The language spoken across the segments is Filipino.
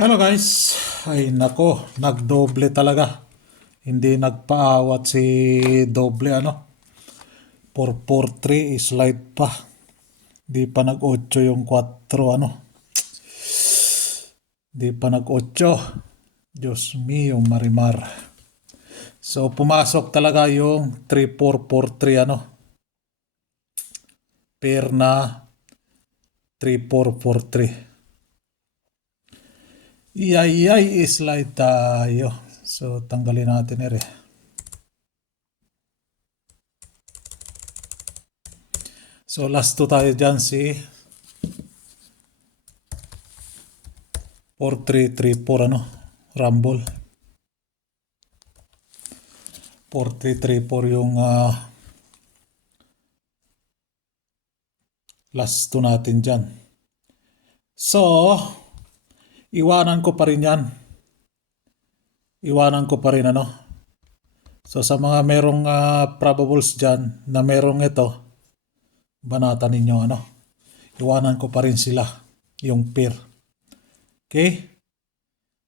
Hello guys, ay nako, nagdoble talaga. Hindi nagpaawat si doble 443 slide pa. Di pa nag-8 yung 4 Di pa nag-8. Diyos mio, marimar. So pumasok talaga yung 3443 pair na 3443. Iyay, slide tayo. So tanggalin natin So last 2 tayo dyan si 4334 Rumble. 4334 yung last 2 natin dyan. So, iwanan ko pa rin yan. Iwanan ko pa rin So sa mga merong probables dyan na merong ito, banatan ninyo iwanan ko pa rin sila, yung pair. Okay?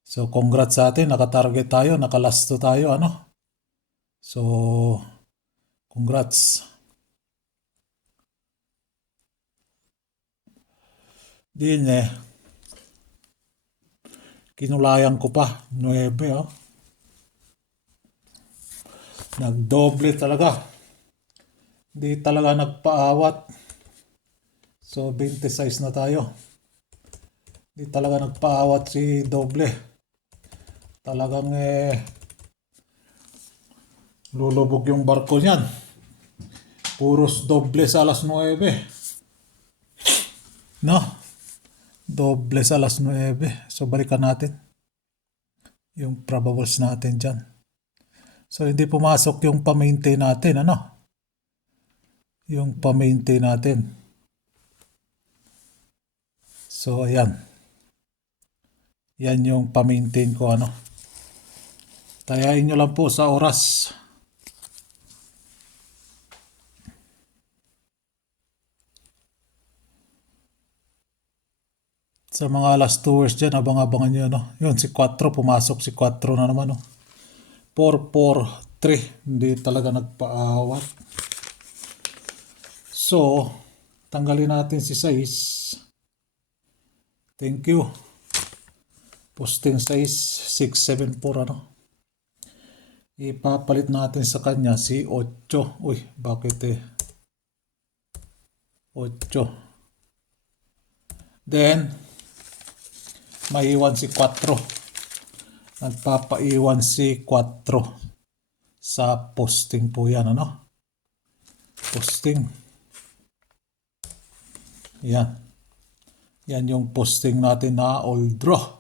So congrats sa atin, naka-target tayo, naka-last 2 tayo So congrats. Din kinulayan ko pa 9 nagdoble talaga, di talaga nagpaawat. So 26 na tayo, di talaga nagpaawat si doble. Talagang lulubog yung barko niyan. Puros doble sa alas 9 doble sa alas 9. So balikan natin yung probables natin dyan. So hindi pumasok yung pa-maintain natin yung pa-maintain natin. So ayan, yan yung pa-maintain ko tayain nyo lang po sa oras. Sa mga last 2 hours dyan, abang-abangan nyo yun si 4, pumasok si 4 na naman 443, hindi talaga nagpaawat. So tanggalin natin si 6. Thank you. Posting 674 ipapalit natin sa kanya si 8. Uy, bakit 8. Then maiwan si 4. Nagpapaiwan si 4 sa posting po yan posting. Yan yung posting natin na all draw.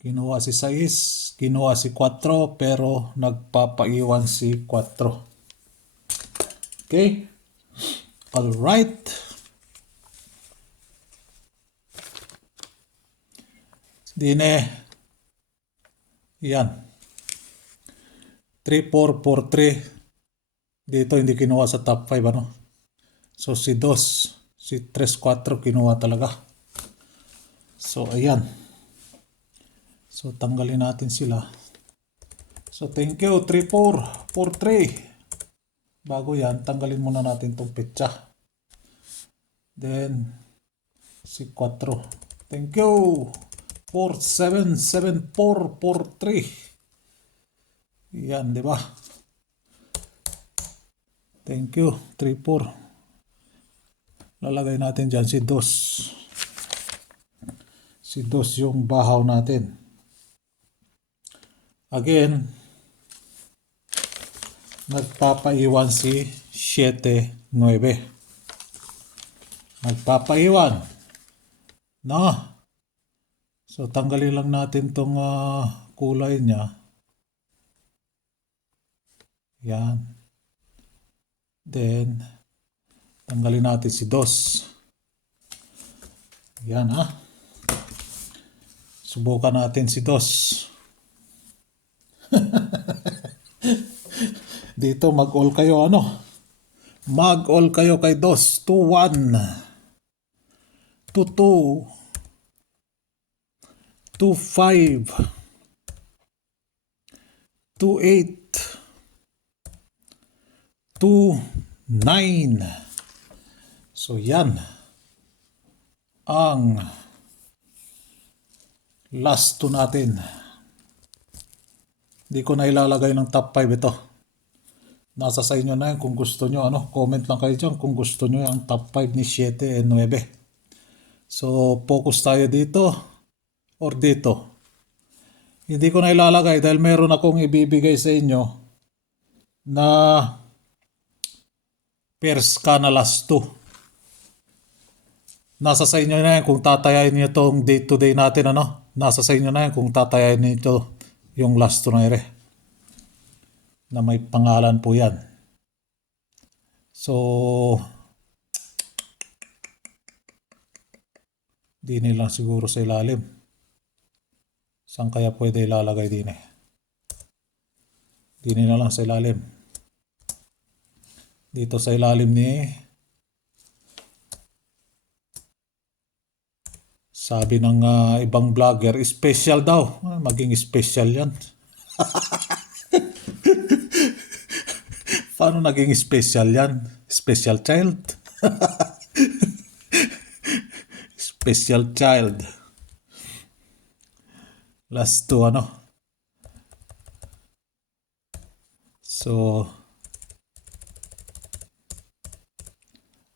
Kinuha si 6, kinuha si 4, pero nagpapaiwan si 4. Okay? Alright. Yan. 3443. Dito hindi kinuha sa top 5 So si 2, si 3, 4 kinuha talaga. So ayan. So tanggalin natin sila. So thank you 3443. Bago yan, tanggalin muna natin tong petsa. Then si 4. Thank you 477443. Yan, di ba? Thank you 34. Lalagay natin dyan si 2. Si 2 yung bahaw natin. Again, nagpapaiwan si 7-9. Nagpapaiwan. So tanggalin lang natin tong kulay niya. Yan. Then tanggalin natin si 2. Yan Subukan natin si 2. Dito mag-all kayo Mag-all kayo kay 2. 2-1. 2-2. 2-5, 2-8, 2-9. So yan ang last 2 natin. Hindi ko na ilalagay ng top 5 ito. Nasa sa inyo na yan kung gusto nyo. Comment lang kayo dyan kung gusto nyo yung top 5 ni 7 and 9. So, focus tayo dito or dito. Hindi ko na ilalagay dahil meron akong ibibigay sa inyo na pairs ka na last 2. Nasa sa inyo na yan kung tatayain niyo itong day-to-day natin. Nasa sa inyo na yan kung tatayain niyo ito yung last 2 na ere. Na may pangalan po yan. So, di nila siguro sa ilalim. Saan kaya pwede ilalagay din eh? Di nila lang sa ilalim. Dito sa ilalim ni sabi ng ibang vlogger, special daw. Maging special yan. Paano naging special yan? Special child? Special child. Last 2 So,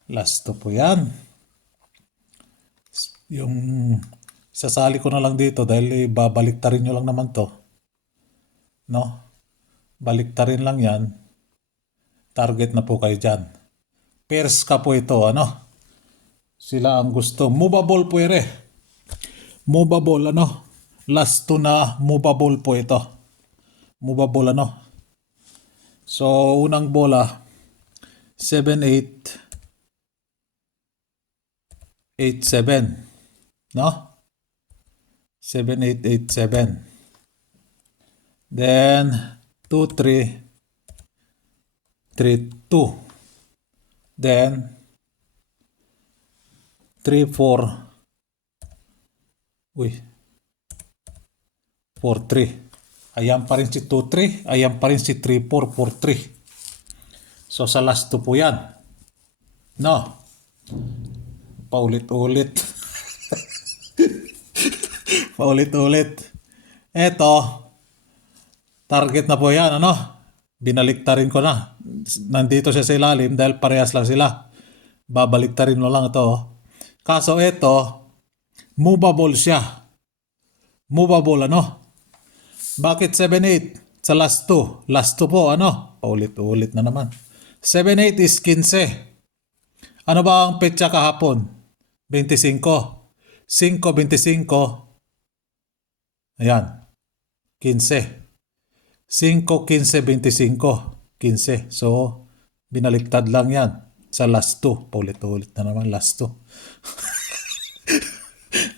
last 2 po yan. Yung sasali ko na lang dito dahil babaliktarin nyo lang naman to. Baliktarin lang yan. Target na po kayo dyan. Pairs ka po ito, Sila ang gusto. Movable po ere. Movable, Last 2 na movable po ito. Movable, So, unang bola, 7-8, 8-7. 7-8-8-7. Then 2-3, 3-2. Then 3-4. 4-3. Ayan pa rin si 2-3. Ayan pa rin si 3-4, 4-3. So sa last 2 po yan. Paulit-ulit. Paulit-ulit. Eto, target na po yan, Binaliktarin ko na. Nandito siya sa ilalim dahil parehas lang sila. Babaliktarin mo lang ito. Kaso eto, movable siya. Movable, Bakit 7-8? Sa last 2. Last 2 po, Paulit-ulit na naman. 7-8 is 15. Ano ba ang petsa kahapon? 25. 5-25. Ayan. 15. 5-15-25. 15. So, binaliktad lang yan. Sa last 2. Paulit-ulit na naman last 2.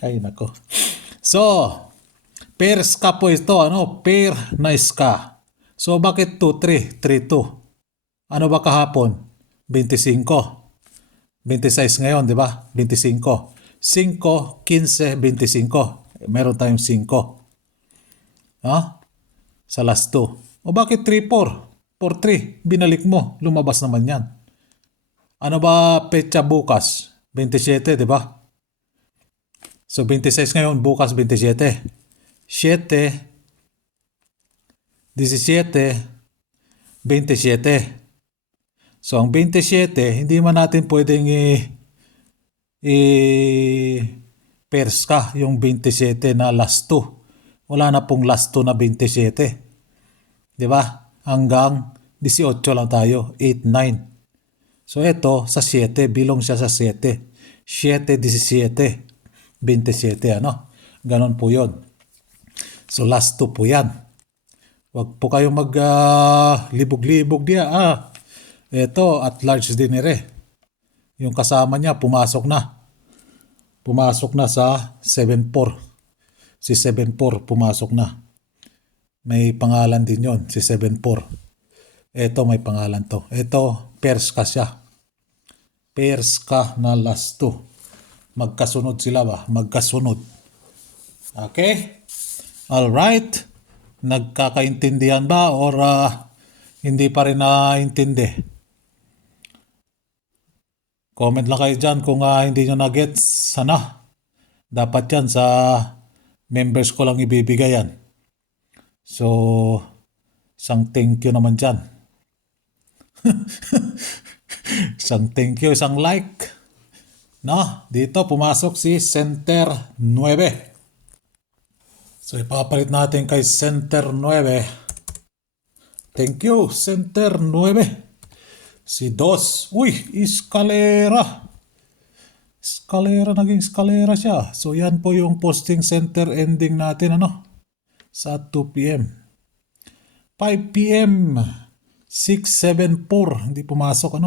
Ay, nako. So, pairs ka po ito, Pair na ska. So, bakit 2-3? 3-2. Ano ba kahapon? 25. 26 ngayon, di ba? 25. 5, 15, 25. Meron tayong 5. Sa last 2. O bakit 3-4? 4-3. Binalik mo. Lumabas naman yan. Ano ba petsa bukas? 27, di ba? So, 26 ngayon. Bukas 27. 7, 17, 27. So, ang 27, hindi man natin pwedeng pairs ka yung 27 na last 2. Wala na pong last 2 na 27. Di ba? Hanggang 18 lang tayo. 8, 9. So, ito sa 7. Bilong siya sa 7. 7, 17. 27, Ganon po yun. So, last 2 po yan. Huwag po kayong libog-libog diya. Ito, at large din yung kasama niya, pumasok na. Pumasok na sa 7-4. Si 7-4, pumasok na. May pangalan din yon si 7-4. Ito, may pangalan to. Ito, pairs ka siya. Pairs ka na last 2. Magkasunod sila ba? Magkasunod. Okay? Alright. Nagkakaintindihan ba or hindi pa rin naintindi? Comment lang kayo dyan kung hindi nyo na-gets. Dapat yan sa members ko lang ibibigay yan. So, isang thank you naman dyan. Isang thank you, isang like. Dito pumasok si Center 9. So, ipapalit natin kay Center 9. Thank you, Center 9. Si Dos. Uy, Escalera. Naging escalera siya. So, yan po yung posting center ending natin, sa 2 p.m. 5 p.m. 674. Hindi pumasok,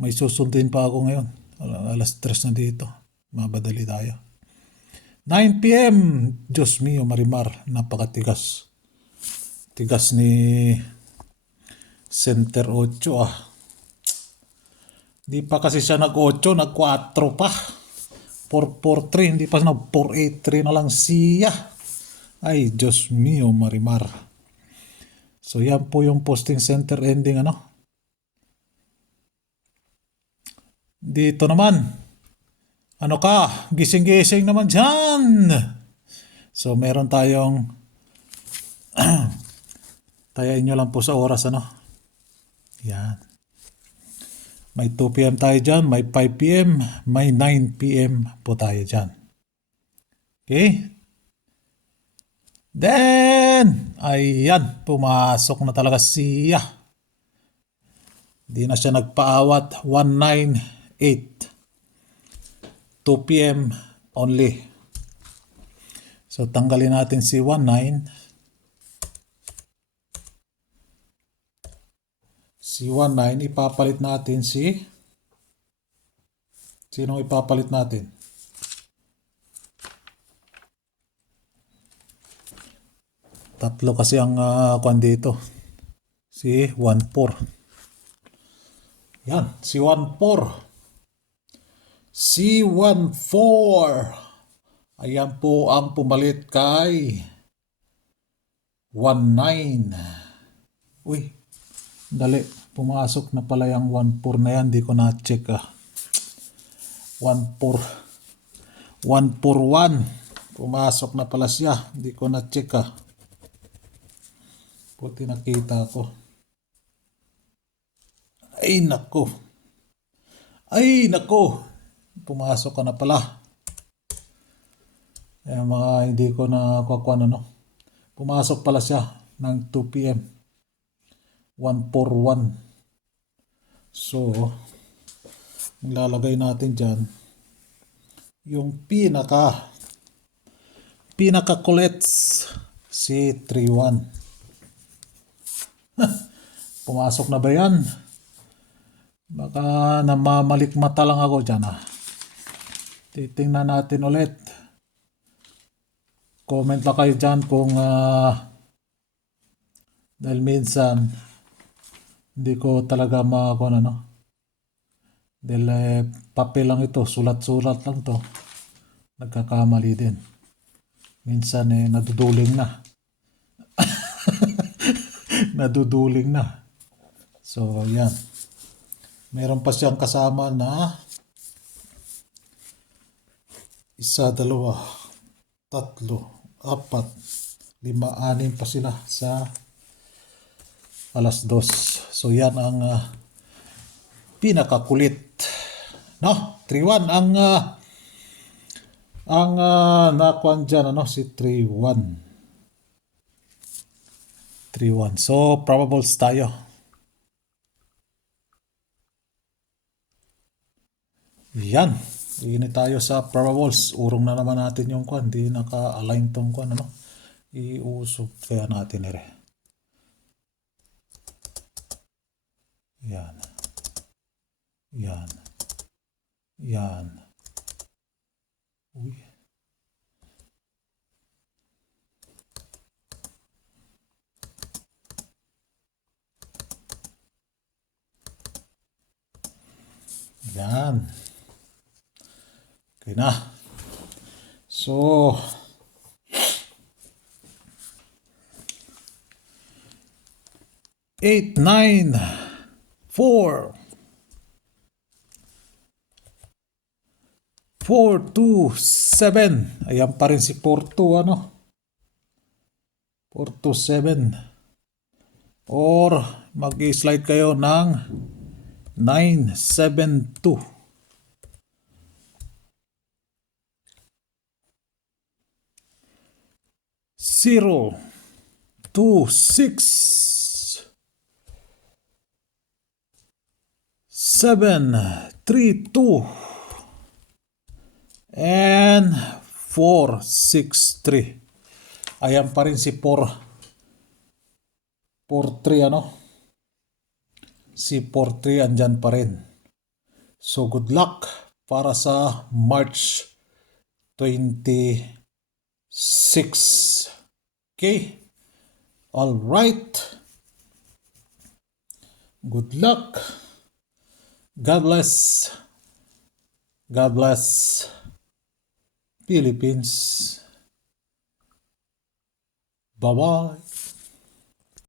May susundin pa ako ngayon. Alas 3 na dito. Mabadali tayo. 9 p.m. Diyos mio, Marimar. Napakatigas. Tigas ni Center 8 Di pa kasi siya nag-8, nag-4 pa. 443, hindi pa nag-483 na lang siya. Ay, Diyos mio, Marimar. So, yan po yung posting center ending, Dito naman. Gising-gising naman dyan. So, meron tayong tayain nyo lang po sa oras, Yan. May 2 p.m. tayo dyan, may 5 p.m., may 9 p.m. po tayo dyan. Okay? Then, ayan, pumasok na talaga siya. Di na siya nagpaawat. 198. 2 p.m. only. So, tanggalin natin si 19. Si 19, ipapalit natin si... Sinong ipapalit natin? Tatlo kasi ang kwan dito. Si 14. Yan, si 14. Si 14. Ayan po ang pumalit kay 19. Uy, dali. Pumasok na pala yung 14 na yan. Di ko na-check 141. Pumasok na pala siya. Di ko na-check Puti nakita ko. Ay, nako. Pumasok ka na pala. Mga hindi ko na kukuha Pumasok pala siya ng 2 p.m. 141. So, nilalagay natin dyan yung pinaka-kulets si 31. Pumasok na ba yan? Baka namamalikmata lang ako dyan Titingnan natin ulit. Comment lang kayo dyan kung dahil minsan hindi ko talaga dahil papel lang ito, sulat-sulat lang to. Nagkakamali din. Minsan naduduling na. Naduduling na. So, yan. Meron pa siyang kasama na 1, 2, 3, 4, 5, 6 pa sila sa alas 2. So, yan ang pinakakulit. 3-1 ang nakuan dyan, si 3-1. 3-1. So, probables tayo. Yan. Ini tayo sa probables. Urong na naman natin yung kwan. Hindi naka-align tong kwan, Iusog kaya natin Yan. Yan. Yan. Uy. Yan. Okay na. So, So, 894 427. Ayan pa rin si 42 ano. 427. Or mag-slide kayo ng 972. 026 732 and 463. Ayan pa rin si 443 ano. Si 43 andyan pa rin. So good luck para sa March 26. Okay? All right. Good luck. God bless. God bless Philippines. Bye-bye.